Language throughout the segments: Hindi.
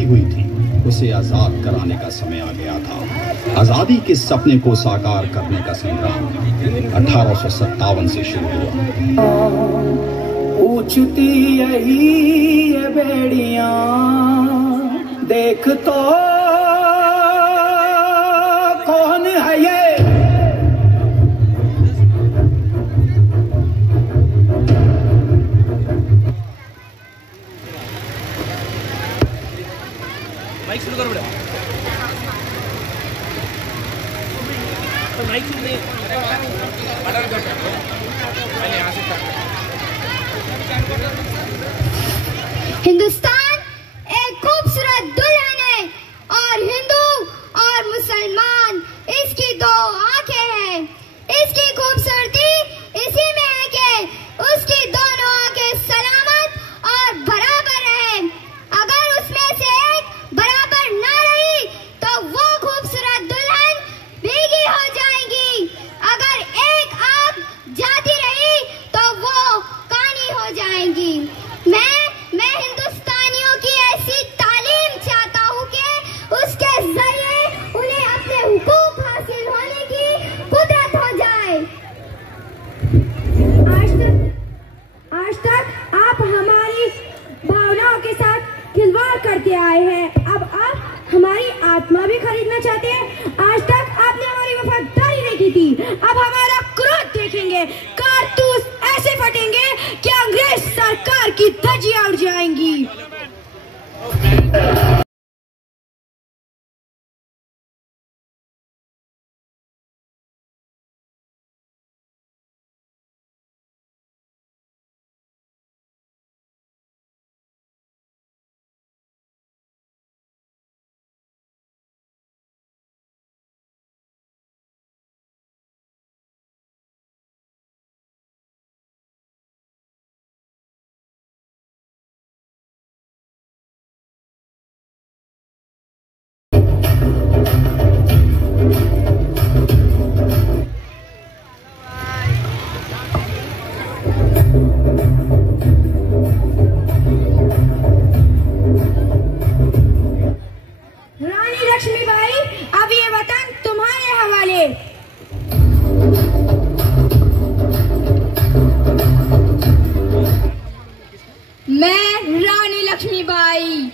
पड़ी हुई थी, उसे आजाद कराने का समय आ गया था। आजादी के सपने को साकार करने का संग्राम 1857 से शुरू हुआ। पूछती यही ये बेड़ियां देख तो कौन है ये, माइक शुरू करो बेटा। तो माइक शुरू नहीं पहले यहाँ से हिंदुस्तान एक खूबसूरत दुल्हन है और हिंदू और मुसलमान इसकी दो आंखें हैं। इसकी खूबसूरती इसी में है कि उसकी दोनों आंखें सलामत और बराबर हैं। अगर उसमें से एक बराबर ना रही तो वो खूबसूरत दुल्हन भीगी हो जाएगी। अगर एक आंख जाती रही तो वो कानी हो जाएगी। मैं हिंदुस्तानियों की ऐसी तालीम चाहता हूँ कि उसके जरिए उन्हें अपने हुकूक हासिल होने की कुदरत हो जाए। आज तक आप हमारी भावनाओं के साथ खिलवाड़ करते आए हैं, अब आप हमारी आत्मा भी खरीदना चाहते हैं। आज तक आपने हमारी वफादारी नहीं की थी, अब हमारा क्रोध देखेंगे। कारतूस ऐसे फटेंगे कि अंग्रेज सरकार की धज्जियां उड़ जाएंगी। मैं रानी लक्ष्मीबाई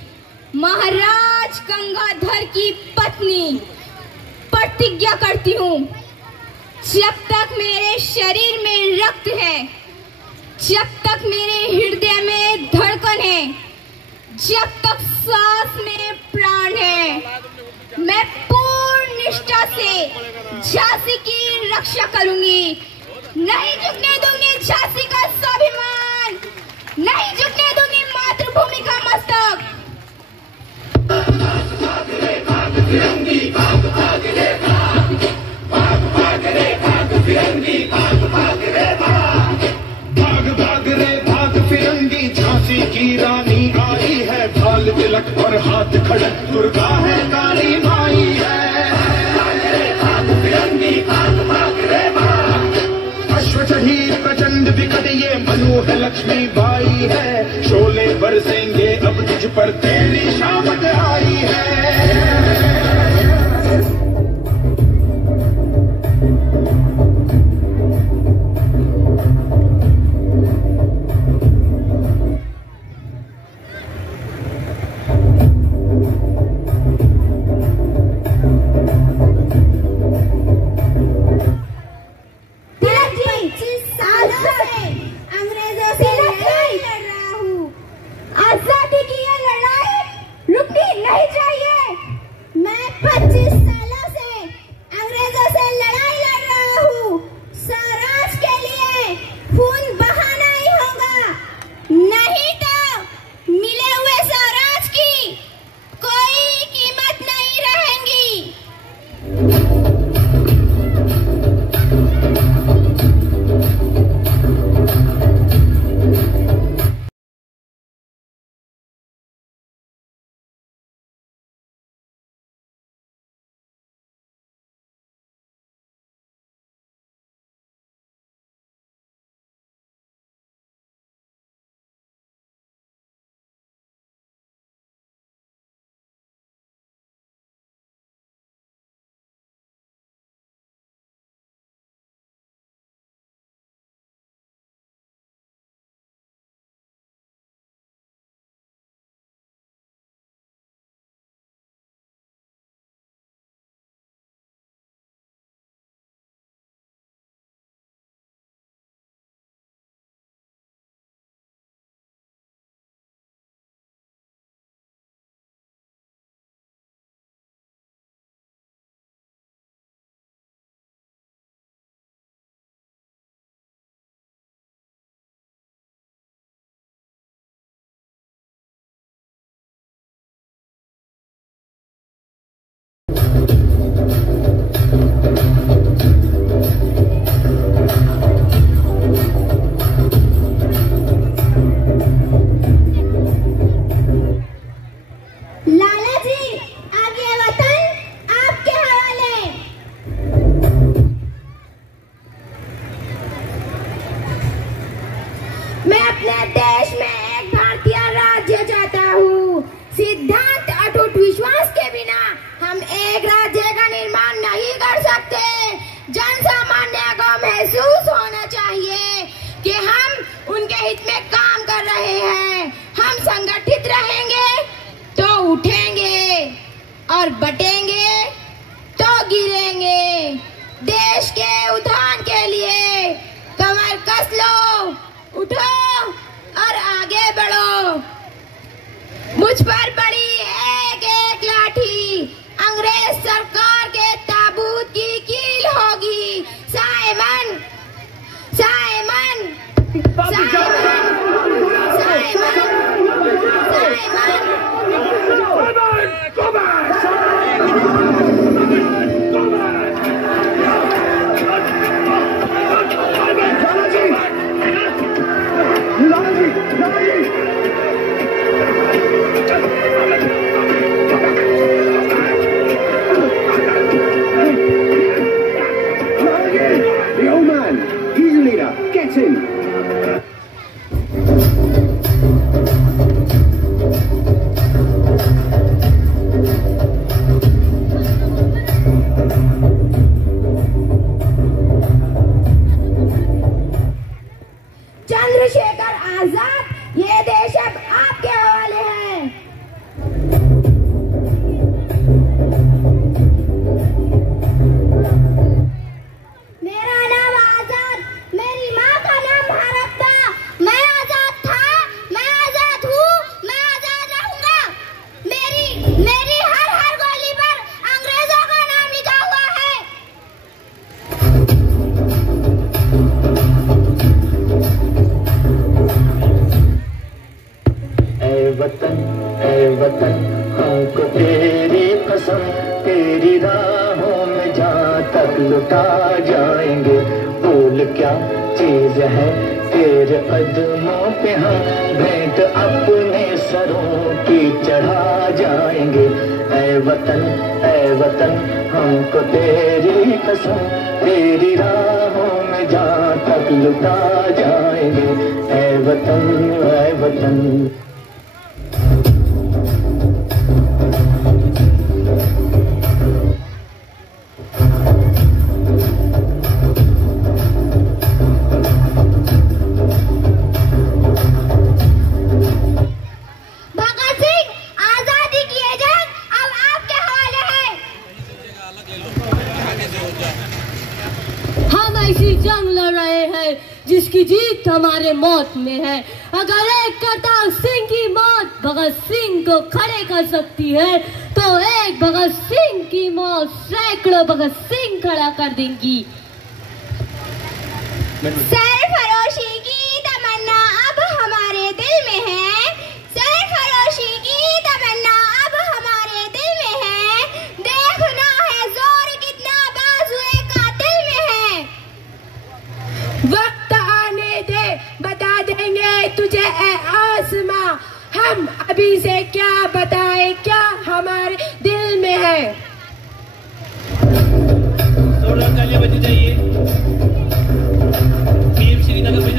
महाराज गंगाधर की पत्नी प्रतिज्ञा करती हूँ, जब तक मेरे शरीर में रक्त है, जब तक मेरे हृदय में धड़कन है, जब तक सांस में प्राण है, मैं पूर्ण निष्ठा से झांसी की रक्षा करूंगी। नहीं झुकने दूंगी झांसी का स्वाभिमान, नहीं झुकने दूंगी मातृभूमि का मस्तक। फिरंगी झांसी की रानी आई है, भाल तिलक और हाथ खड़क दुर्गा है, काली माई है। अश्व चढ़ी प्रचंड विकट ये मनु है, लक्ष्मी बाई है। शोले बरसेंगे अब तुझ पर, तेरी शामत आई है। अंग्रेजों से लड़ाई लड़ रहा हूँ। आजादी की ये लड़ाई रुकनी लाला जी, अब ये वतन आपके हवाले। मैं अपने देश में एक भारतीय राज्य चाहता हूँ। सिद्धांत अटूट विश्वास के बिना हम एक राज्य का निर्माण नहीं कर सकते। जन सामान्य को महसूस होना चाहिए कि हम उनके हित में काम कर रहे हैं। हम संगठित रहेंगे तो उठेंगे और बटेंगे तो गिरेंगे। देश के उत्थान के लिए कमर कस लो, उठो और आगे बढ़ो। मुझ पर पड़ी एक एक लाठी अंग्रेज सरकार के ताबूत की कील होगी। Simon, Simon, Simon, Simon, The old man, he's the leader. Get him. Chandrashekhar Azad, ये देश अब आपके हवाले है। मेरा नाम आजाद, मेरी माँ का नाम भारत था। मैं आजाद था, मैं आजाद हूँ, मैं आजाद रहूंगा। मेरी हर हर गोली पर अंग्रेजों का नाम लिखा हुआ है। ऐ वतन हमको तेरी कसम, तेरी राहों में जहाँ तक लुटा जाएंगे। भूल क्या चीज है तेरे कदमों पे हम भेंट अपने सरों की चढ़ा जाएंगे। ऐ वतन हमको तेरी कसम, तेरी राहों में जहाँ तक लुटा जाएंगे। ऐ वतन। ऐसी जंग लड़ रहे हैं जिसकी जीत हमारे मौत में है। अगर एक करतार सिंह की मौत भगत सिंह को खड़े कर सकती है तो एक भगत सिंह की मौत सैकड़ों भगत सिंह खड़ा कर देंगी। सरफरोशी की तमन्ना अब हमारे दिल में है। सरफरोशी की तमन्ना अब हमारे दिल में है। देखना है जोर कितना बाजुए कातिल में है। वक्त आने दे, बता देंगे तुझे ऐ आसमां। हम अभी से क्या बताएं, क्या हमारे दिल में है। तालियां बजनी चाहिए। पीएम श्रीनगर में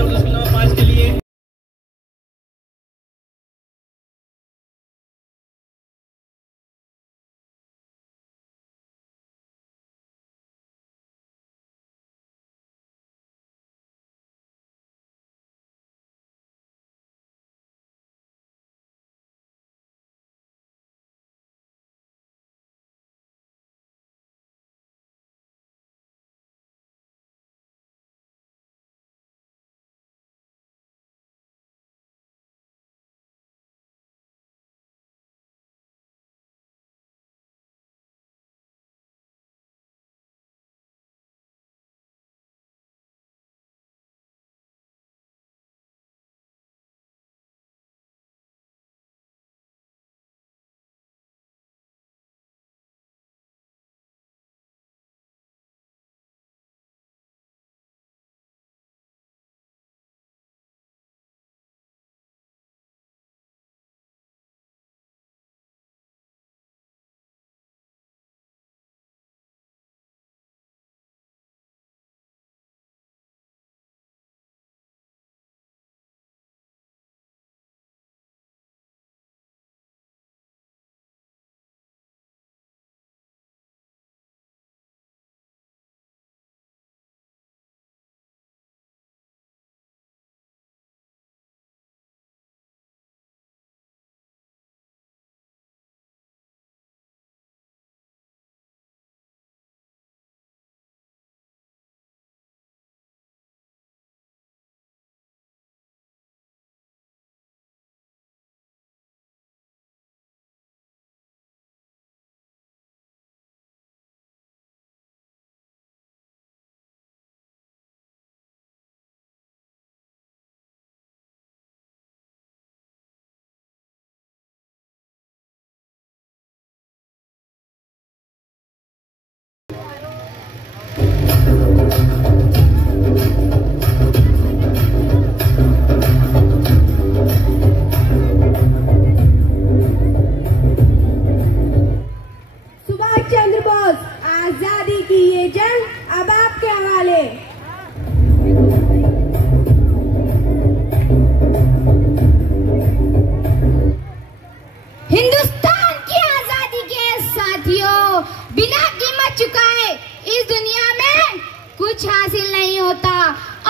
बिना कीमत चुकाए इस दुनिया में कुछ हासिल नहीं होता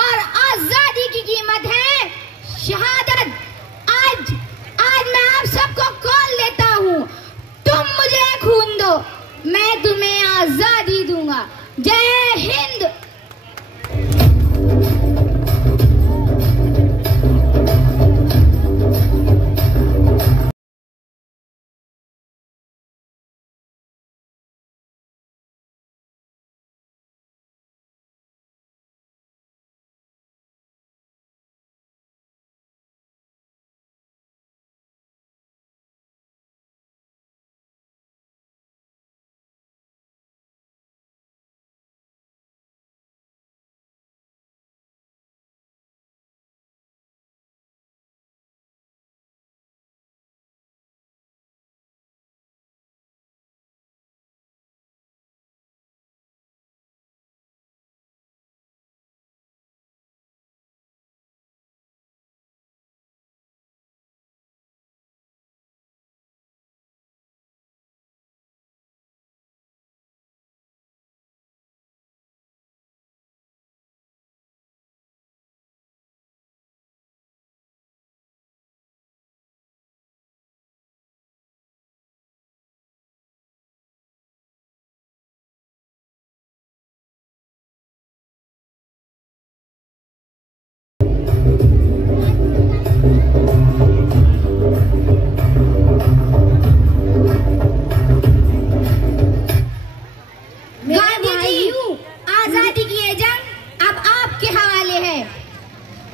और आजादी की कीमत है शहादत। आज मैं आप सबको कॉल लेता हूँ, तुम मुझे खून दो, मैं तुम्हें आजादी दूंगा। जय हिंद।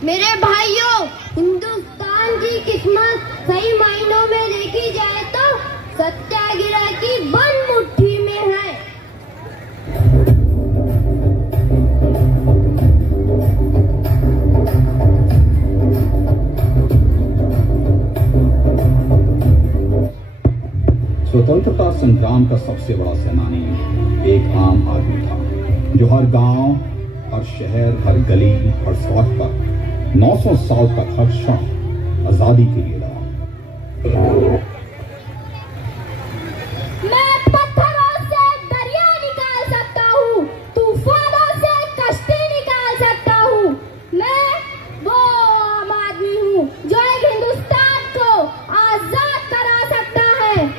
मेरे भाइयों, हिंदुस्तान की किस्मत सही मायनों में देखी जाए तो सत्याग्रह की बंद मुट्ठी में है। स्वतंत्रता संग्राम का सबसे बड़ा सेनानी एक आम आदमी था जो हर गांव, हर शहर, हर गली, हर सड़क पर 900 साल तक हर क्षण आजादी के लिए लड़ा। मैं पत्थरों से दरिया निकाल सकता हूँ, तूफानों से कश्ती निकाल सकता हूँ। मैं वो आम आदमी हूँ जो एक हिंदुस्तान को आजाद करा सकता है।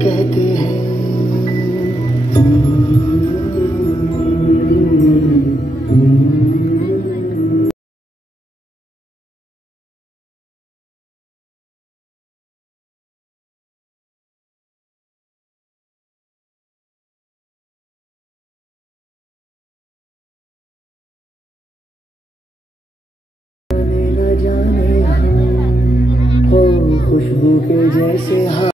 कहते हैं। जाने हम हो खुशबू के जैसे हाँ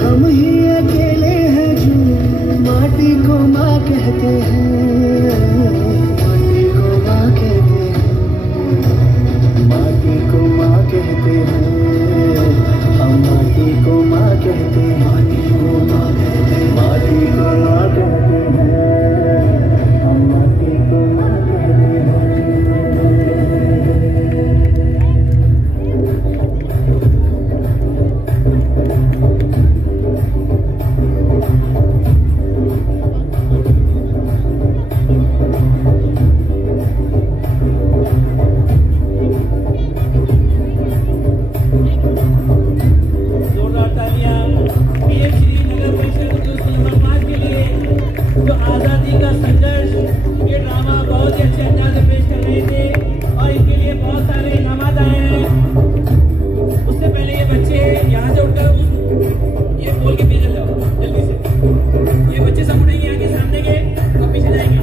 हम ही अकेले हैं जो माटी को माँ कहते हैं। माटी को माँ कहते हैं। माटी को माँ कहते हैं। हम माटी को माँ कहते हैं। माटी को माँ कहते हैं। माटी को माँ कहते हैं। हम माटी को माँ कहते हैं। ये बच्चे सब उठेंगे आगे सामने के और पीछे जाएंगे।